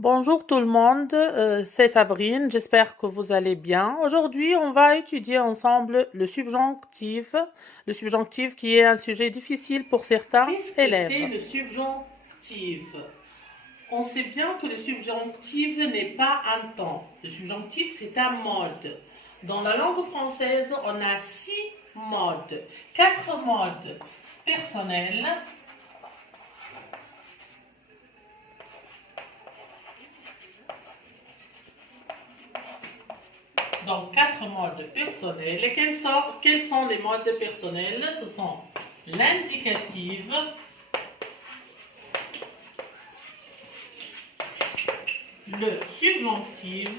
Bonjour tout le monde, c'est Sabrine, j'espère que vous allez bien. Aujourd'hui, on va étudier ensemble le subjonctif. Le subjonctif qui est un sujet difficile pour certains Qu'est-ce que élèves. c'est le subjonctif? On sait bien que le subjonctif n'est pas un temps. Le subjonctif, c'est un mode. Dans la langue française, on a 6 modes. 4 modes personnels, donc 4 modes personnels. Et quels sont les modes personnels? Ce sont l'indicatif, le subjonctif,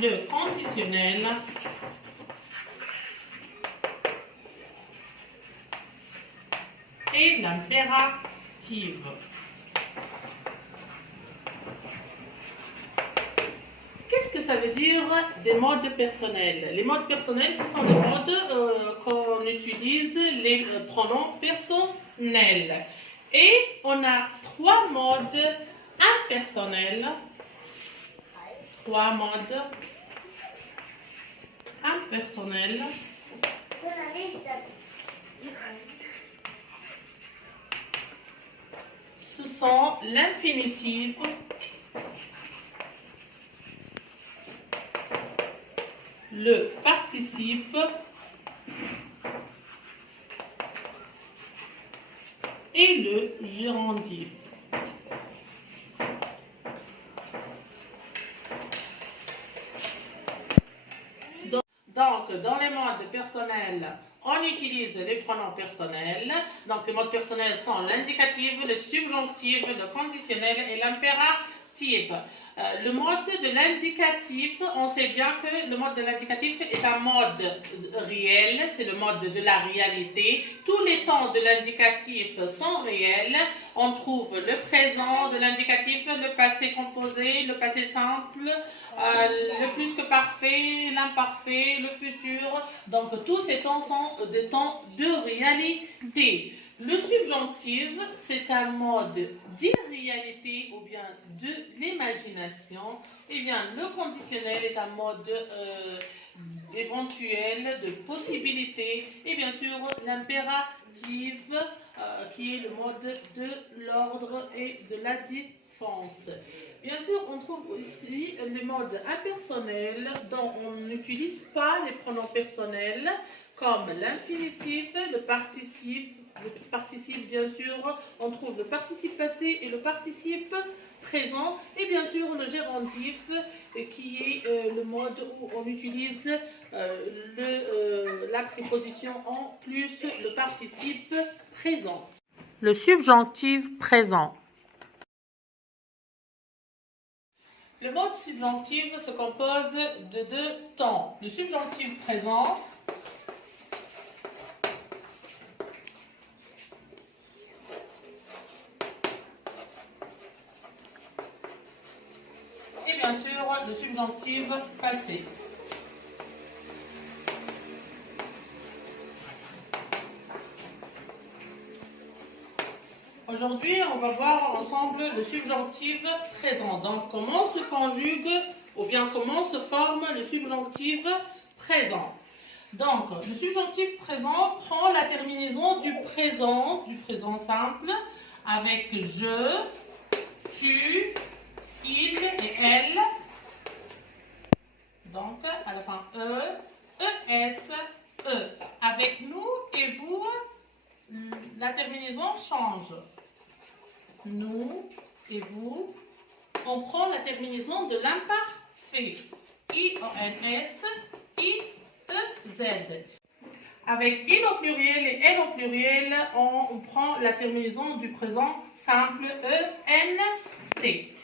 le conditionnel et l'impératif. Qu'est-ce que ça veut dire des modes personnels? Les modes personnels, ce sont des modes qu'on utilise les pronoms personnels. Et on a 3 modes impersonnels. 3 modes impersonnels. Ce sont l'infinitif, le participe et le gérondif. Donc, dans les modes personnels, on utilise les pronoms personnels. Donc, les modes personnels sont l'indicatif, le subjonctif, le conditionnel et l'impératif. Le mode de l'indicatif, on sait bien que le mode de l'indicatif est un mode réel, c'est le mode de la réalité. Tous les temps de l'indicatif sont réels. On trouve le présent de l'indicatif, le passé composé, le passé simple, le plus que parfait, l'imparfait, le futur. Donc tous ces temps sont des temps de réalité. Le subjonctif, c'est un mode d'irréalité ou bien de l'imagination. Et bien, le conditionnel est un mode éventuel, de possibilité. Et bien sûr, l'impératif, qui est le mode de l'ordre et de la défense. Bien sûr, on trouve aussi le mode impersonnel dont on n'utilise pas les pronoms personnels comme l'infinitif, le participe bien sûr, on trouve le participe passé et le participe présent et bien sûr le gérondif qui est le mode où on utilise la préposition en plus le participe présent. Le subjonctif présent. Le mode subjonctif se compose de 2 temps. Le subjonctif présent et bien sûr le subjonctif passé. Aujourd'hui, on va voir ensemble le subjonctif présent. Donc, comment se conjugue ou bien comment se forme le subjonctif présent. Donc, le subjonctif présent prend la terminaison du présent simple, avec je, tu, il et elle. Donc, à la fin es, e. Avec nous et vous, la terminaison change. Nous et vous, on prend la terminaison de l'imparfait. I-O-N-S, I-E-Z. Avec il au pluriel et elle au pluriel, on prend la terminaison du présent simple E-N-T.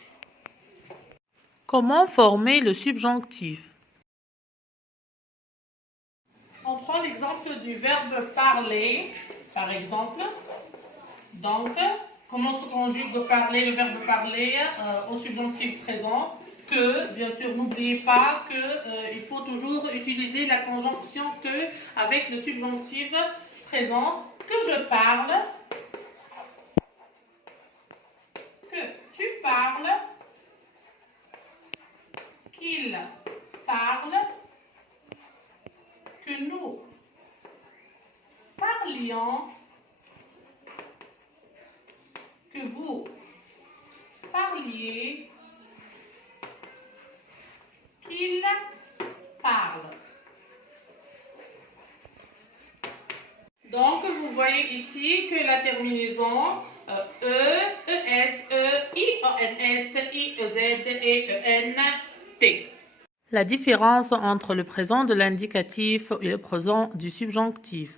Comment former le subjonctif? On prend l'exemple du verbe parler, par exemple. Donc, comment se conjugue parler, le verbe parler au subjonctif présent? Que, bien sûr, n'oubliez pas qu'il faut toujours utiliser la conjonction que avec le subjonctif présent. Que je parle, que vous parliez, qu'il parle. Donc, vous voyez ici que la terminaison E, ES, E, IONS, IEZ et ENT. La différence entre le présent de l'indicatif et le présent du subjonctif.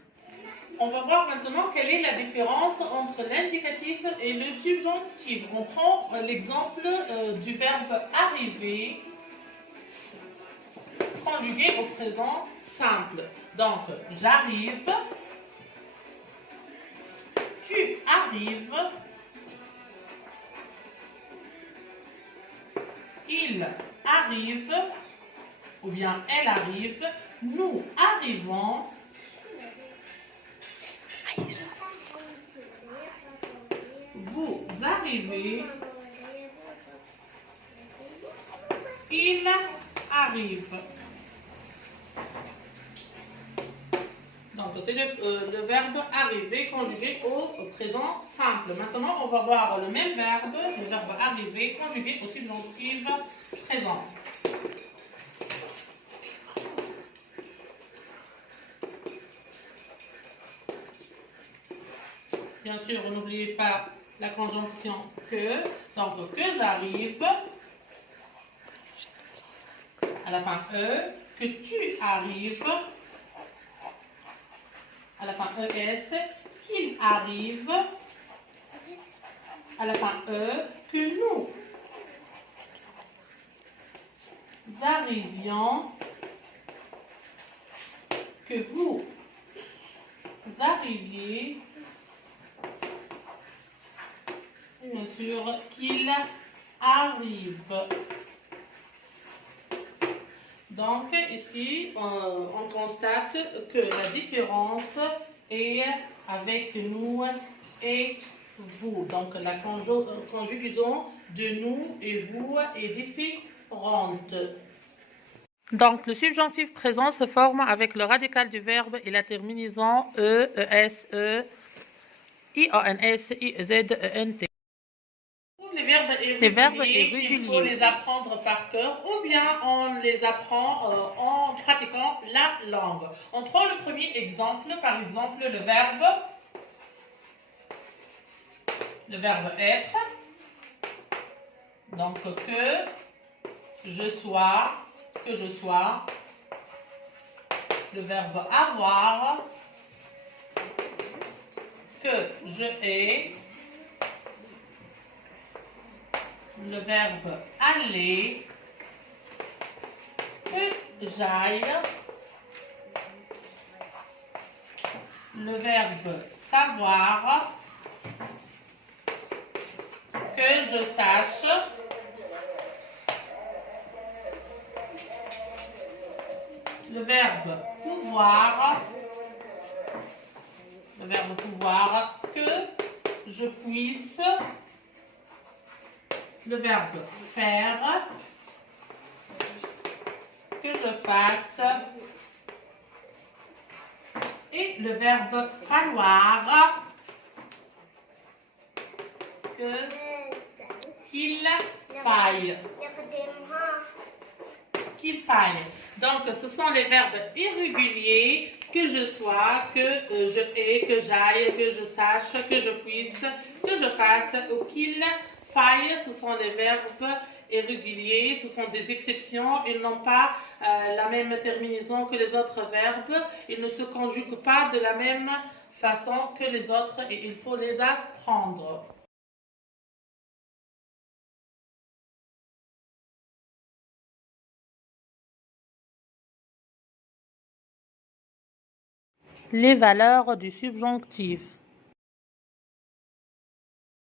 On va voir maintenant quelle est la différence entre l'indicatif et le subjonctif. On prend l'exemple du verbe arriver conjugué au présent simple. Donc, j'arrive, tu arrives, il arrive, ou bien elle arrive, nous arrivons, vous arrivez, il arrive. Donc, c'est le verbe arriver conjugué au présent simple. Maintenant, on va voir le même verbe, le verbe arriver conjugué au subjonctif présent. Bien sûr, n'oubliez pas la conjonction que. Donc, que j'arrive, à la fin E, que tu arrives, à la fin ES, qu'il arrive, à la fin E, que nous arrivions, que vous arriviez, et bien sûr qu'il arrive. Donc ici, on constate que la différence est avec nous et vous. Donc la conjugaison de nous et vous est différente. Donc, le subjonctif présent se forme avec le radical du verbe et la terminaison E, ES, E, IONS, IEZ, ENT. Les verbes irréguliers, il faut les apprendre par cœur ou bien on les apprend en pratiquant la langue. On prend le premier exemple, par exemple le verbe être. Donc que je sois, le verbe avoir, que je ai, le verbe aller, que j'aille, le verbe savoir, que je sache, le verbe pouvoir, que je puisse, le verbe faire, que je fasse, et le verbe falloir, qu'il faille. Donc, ce sont les verbes irréguliers, que je sois, que je ai, que j'aille, que je sache, que je puisse, que je fasse, ou qu'il faille. Ce sont les verbes irréguliers, ce sont des exceptions, ils n'ont pas la même terminaison que les autres verbes, ils ne se conjuguent pas de la même façon que les autres et il faut les apprendre. Les valeurs du subjonctif.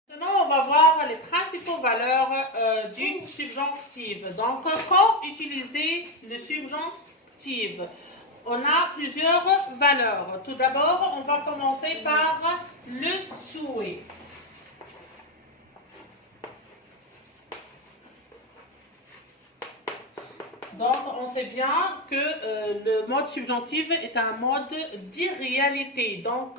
Maintenant, on va voir les principales valeurs du subjonctif. Donc, quand utiliser le subjonctif, on a plusieurs valeurs. Tout d'abord, on va commencer par le souhait. Donc, on sait bien que le mode subjonctif est un mode d'irréalité. Donc,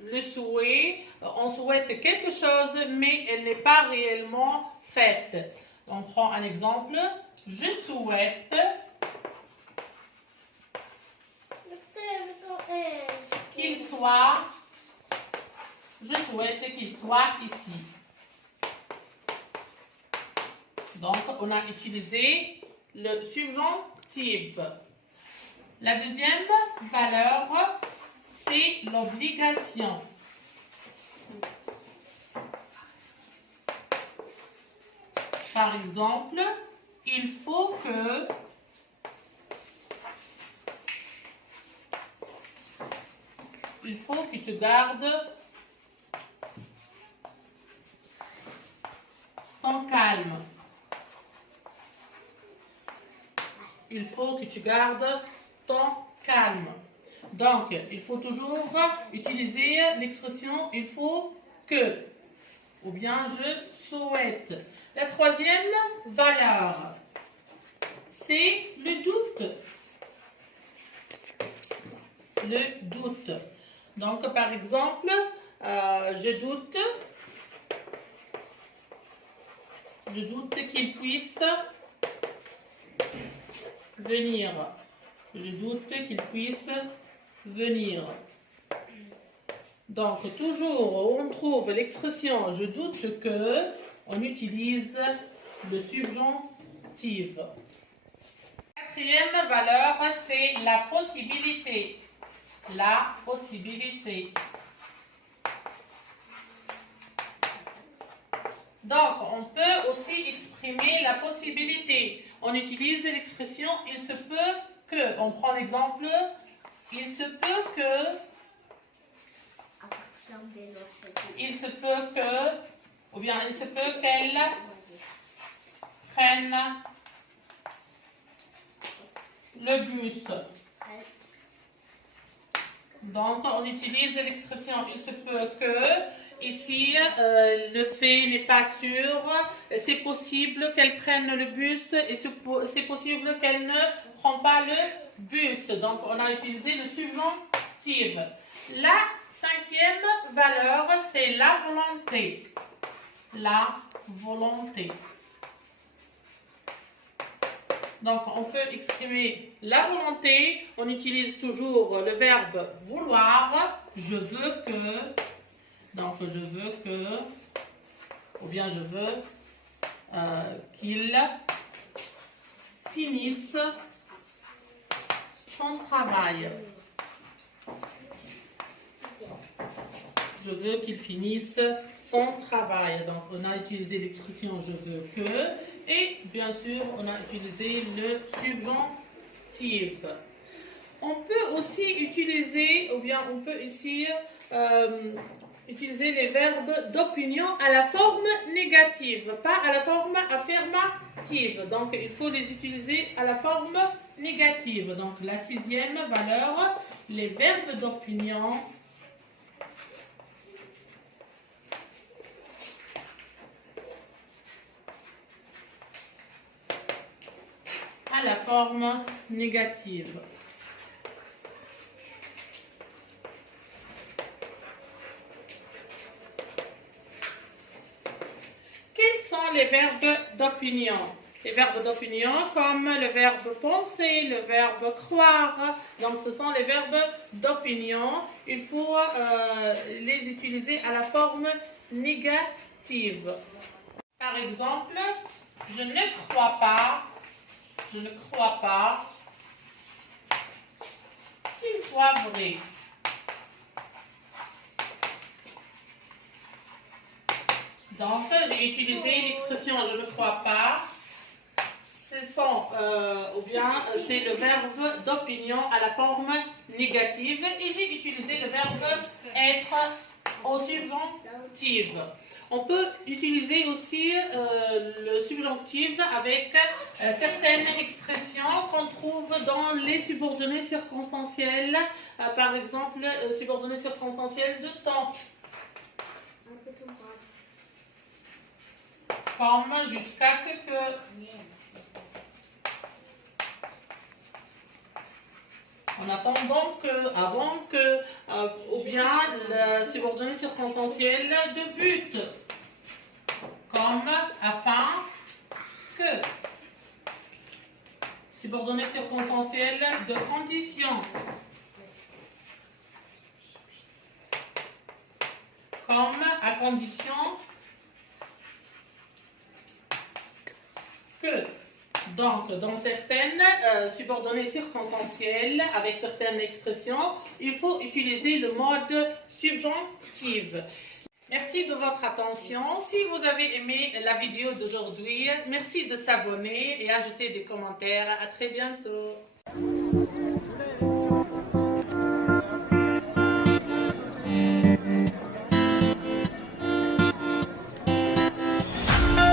le souhait, on souhaite quelque chose, mais elle n'est pas réellement faite. On prend un exemple. Je souhaite qu'il soit, je souhaite qu'il soit ici. Donc, on a utilisé le subjonctif. La deuxième valeur, c'est l'obligation. Par exemple, il faut que tu gardes ton calme. Il faut que tu gardes ton calme. Donc, il faut toujours utiliser l'expression il faut que ou bien je souhaite. La troisième valeur, c'est le doute. Le doute. Donc, par exemple, je doute qu'il puisse venir. Je doute qu'il puisse venir. Donc, toujours où on trouve l'expression je doute que, on utilise le subjonctif. Quatrième valeur, c'est la possibilité. La possibilité. Donc, on peut aussi exprimer la possibilité. On utilise l'expression il se peut que. On prend l'exemple il se peut que. Il se peut que, ou bien il se peut qu'elle prenne le bus. Donc, on utilise l'expression il se peut que. Ici, le fait n'est pas sûr. C'est possible qu'elle prenne le bus et c'est possible qu'elle ne prend pas le bus. Donc, on a utilisé le subjonctif. La cinquième valeur, c'est la volonté. La volonté. Donc, on peut exprimer la volonté. On utilise toujours le verbe vouloir. Je veux que. Donc, je veux que. Ou bien je veux qu'il finisse son travail. Je veux qu'il finisse son travail. Donc, on a utilisé l'expression je veux que. Et bien sûr, on a utilisé le subjonctif. On peut aussi utiliser, ou bien on peut ici utiliser les verbes d'opinion à la forme négative, pas à la forme affirmative. Donc, il faut les utiliser à la forme négative. Donc, la sixième valeur, les verbes d'opinion à la forme négative. Quels sont les verbes d'opinion? Les verbes d'opinion comme le verbe penser, le verbe croire. Donc, ce sont les verbes d'opinion. Il faut les utiliser à la forme négative. Par exemple, je ne crois pas qu'il soit vrai. Donc, j'ai utilisé l'expression je ne crois pas. Ou bien c'est le verbe d'opinion à la forme négative et j'ai utilisé le verbe être au subjonctif. On peut utiliser aussi le subjonctif avec certaines expressions qu'on trouve dans les subordonnés circonstanciels, par exemple subordonnés circonstanciels de temps. Comme jusqu'à ce que. On attend donc avant que, ou bien le subordonné circonstanciel de but, comme afin que. Subordonné circonstanciel de condition, comme à condition que. Donc, dans certaines subordonnées circonstancielles, avec certaines expressions, il faut utiliser le mode subjonctif. Merci de votre attention. Si vous avez aimé la vidéo d'aujourd'hui, merci de s'abonner et ajouter des commentaires. À très bientôt.